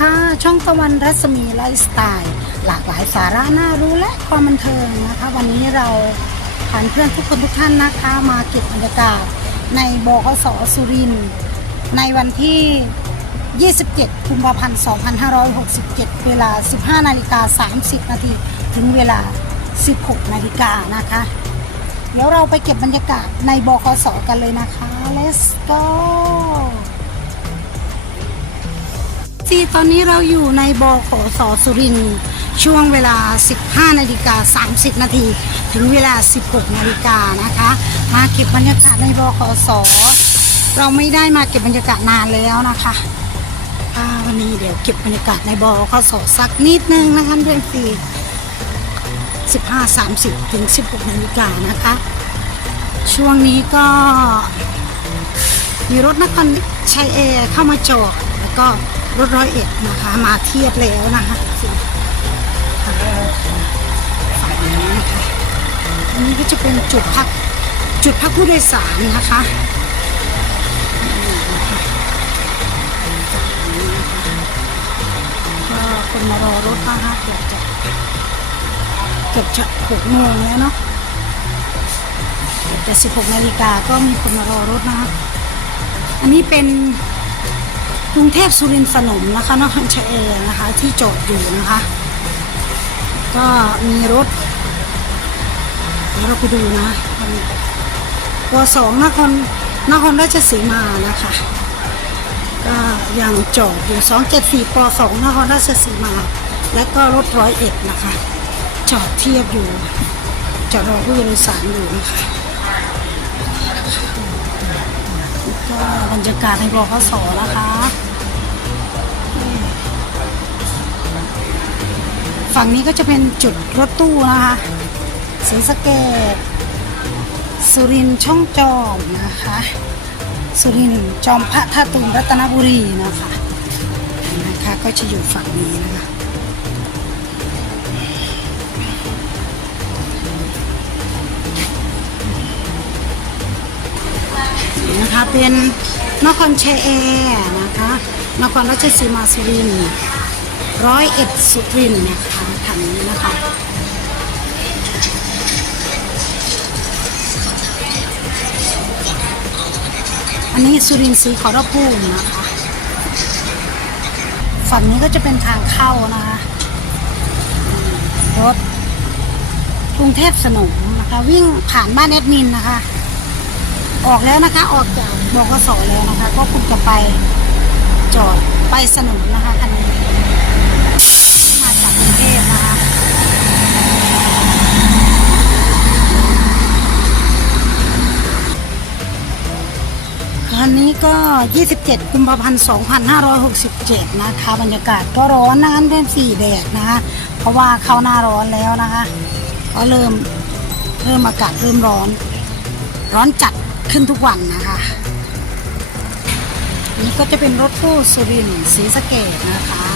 ค่ะช่องตะวันรัศมีไลฟ์สไตล์ หลากหลายสาระน่ารู้และความบันเทิงนะคะ วันนี้เราผ่านเพื่อนทุกคนทุกท่านนะคะ มาเก็บบรรยากาศในบกสสุรินในวันที่ 27 กุมภาพันธ์ 2567 เวลา 15 นาฬิกา 30 นาทีถึงเวลา 16 นาฬิกานะคะ เดี๋ยวเราไปเก็บบรรยากาศในบคสกันเลยนะคะ let's go ที่ตอนนี้เราอยู่ในบขสสุรินช่วงเวลา 15 นาฬิกา 30 นาที ถึงเวลา 16 นาฬิกานะคะ มาเก็บบรรยากาศในบขสเราไม่ได้มาเก็บบรรยากาศนานแล้วนะคะวันนี้เดี๋ยวเก็บบรรยากาศในบขสสักนิดนึงนะคะเพื่อนฟี15 30 ถึง 16 นาฬิกานะคะ ช่วงนี้ก็มีรถนครชัยเอร์เข้ามาจอดแล้วก็ รถร้อยเอ็ดนะคะ มาเทียบแล้วนะคะฝั่งนี้นะคะอันนี้ก็จะเป็นจุดพักจุดพักผู้โดยสารนะคะก็คนมารอรถนะคะเกือบจะเกือบจะหกโมงแล้วเนาะเกือบจะสิบหกนาฬิกาก็มีคนมารอรถนะคะอันนี้เป็น กรุงเทพสุรินทร์สนมนะคะนครชัยเอนะคะที่จอดอยู่นะคะ ก็มีรถเดี๋ยวเราไปดูนะปสองนครนครราชสีมานะคะก็ยังจอดอยู่สองเจ็ดสี่ปสองนครราชสีมา และก็รถร้อยเอ็ดนะคะ จอดเทียบอยู่ จอดรอผู้โดยสารอยู่นะคะก็บรรยากาศในบขสนะคะ ฝั่งนี้ก็จะเป็นจุดรถตู้นะคะศรีสะเกดสุรินช่องจอมนะคะ สุรินจอมพระท่าตุมรัตนบุรีนะคะนะคะก็จะอยู่ฝั่งนี้นะคะนะคะเป็นนครชัยแอร์นะคะนครราชสีมาสุรินทร์ ร้อยเอ็ดสุรินนะคะทางนี้นะคะ อันนี้สุรินทร์สีขอรภูมินะคะ ฝั่งนี้ก็จะเป็นทางเข้านะคะรถกรุงเทพสนมนะคะ วิ่งผ่านบ้านแอดมินนะคะ ออกแล้วนะคะออกจากบกสแล้วนะคะ ก็คงจะไปจอดไปสนุนนะคะคันนี้ นี้ก็ 27 กุมภาพันธ์ 2567 นะคะ บรรยากาศก็ร้อนนะคะเพิ่มสี่แดดนะคะ เพราะว่าเข้าหน้าร้อนแล้วนะคะ ก็เริ่มเริ่มอากาศเริ่มร้อน ร้อนจัดขึ้นทุกวันนะคะนนี่ก็จะเป็นรถตู้สุรินทร์ศรีสะเกดนะคะ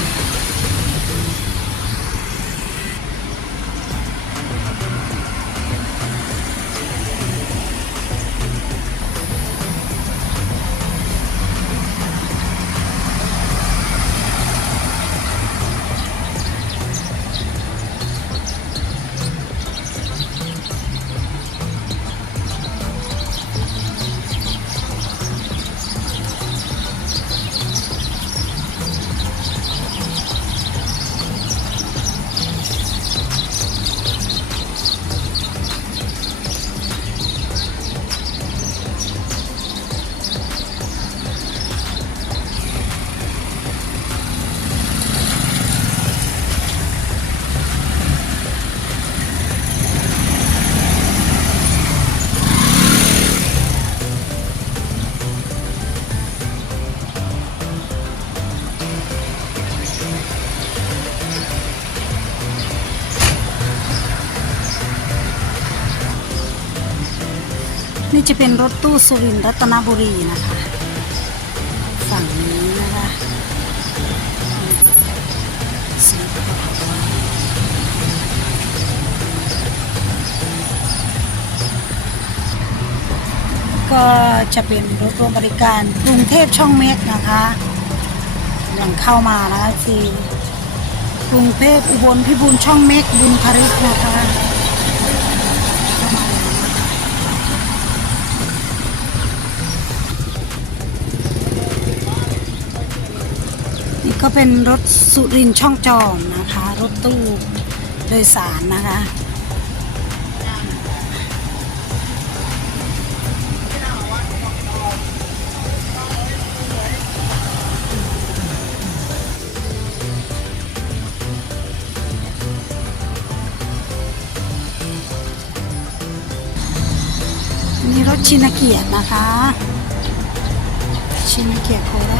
นี่จะเป็นรถตู้สุรินทร์รัตนบุรีนะคะ ฝั่งนี้นะคะก็จะเป็นรถร่วมบริการกรุงเทพช่องเม็กนะคะแำลังเข้ามานะคะคือกรุงเทพอุบลพิบูลช่องเมฆบุญคริกนะคะ ก็เป็นรถสุรินช่องจอมนะคะ รถตู้โดยสารนะคะอันนี้รถชินเกียรตินะคะ ชินเกียรติโคราช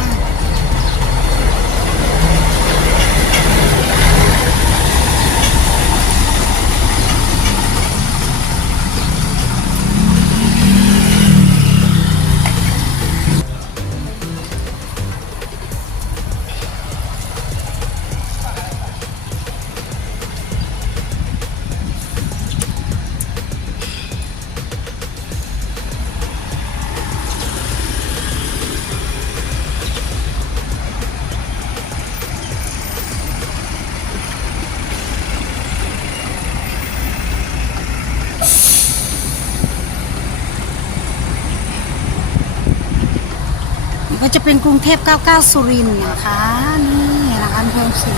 ก็จะเป็นกรุงเทพ 99 สุรินทร์นะคะ นี่นะคะเพิ่มสี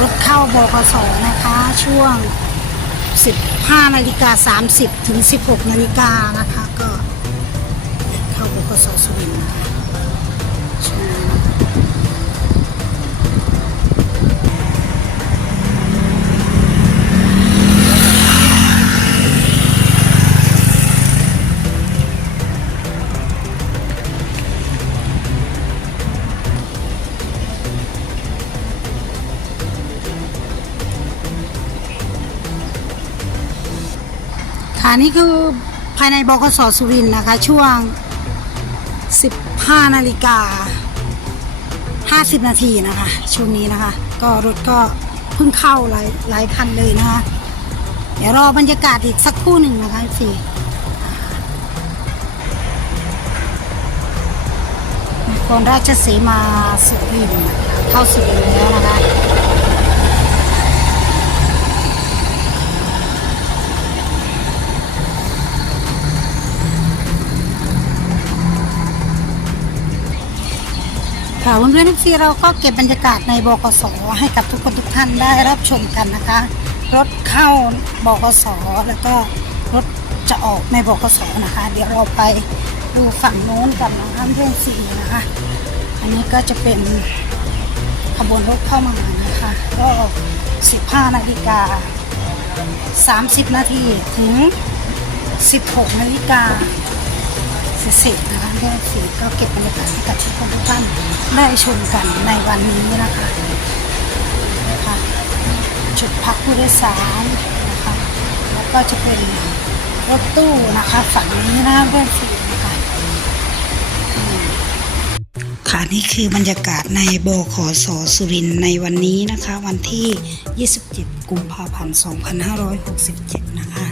รถเข้าบกสนะคะ ช่วง 15 นาฬิกา 30 ถึง 16 นาฬิกานะคะ ก็เข้าบกสสุรินทร์นะคะช่วง นี่คือภายในบกสสุรินนะคะ ช่วง 15 นาฬิกา 50 นาทีนะคะ ช่วงนี้นะคะ ก็รถก็เพิ่งเข้าหลายหลายคันเลยนะคะ เดี๋ยวรอบรรยากาศอีกสักครู่หนึ่งนะคะสี่นครราชสีมาสุรินทร์เข้าสุรินทร์แล้วนะคะ ค่ะเพื่อนๆทีเราก็เก็บบรรยากาศในบกสให้กับทุกคนทุกท่านได้รับชมกันนะคะ รถเข้าบกสแล้วก็รถจะออกในบกสนะคะ เดี๋ยวเราไปดูฝั่งโน้นกันนะคะเพื่อนสี่นะคะ อันนี้ก็จะเป็นขบวนรถเข้ามานะคะก็15นาฬิกา30 นาทีถึง 16นาฬิกาเสร็จนะคะ แค่สีก็เก็บบรรยากาศให้กับทุกคนทุกท่านได้ชมกันในวันนี้นะคะนะคะจุดพักผู้โดยสารนะคะแล้วก็จะเป็นรถตู้นะคะฝั่งนี้นะเพื่อนสีนะคะค่ะนี่คือบรรยากาศในบขสสุรินในวันนี้นะคะ วันที่ 27 กุมภาพันธ์ 2567 นะคะ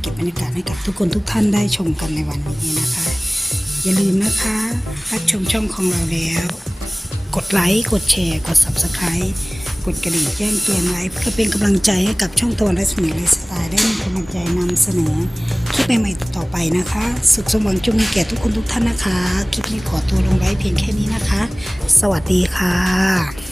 เก็บบรรยากาศให้กับทุกคนทุกท่านได้ชมกันในวันนี้นะคะ อย่าลืมนะคะรับชมช่องของเราแล้ว กดไลค์กดแชร์กด subscribe กดกระดิ่งแจ้งเตือนไว้เพื่อเป็นกำลังใจให้กับช่องตัวและสมิไลฟ์สไตล์ได้มีกำลังใจนำเสนอคลิปใหม่ๆต่อไปนะคะ สุขสมหวังจงมีแก่ทุกคนทุกท่านนะคะ คลิปนี้ขอตัวลงไว้เพียงแค่นี้นะคะ สวัสดีค่ะ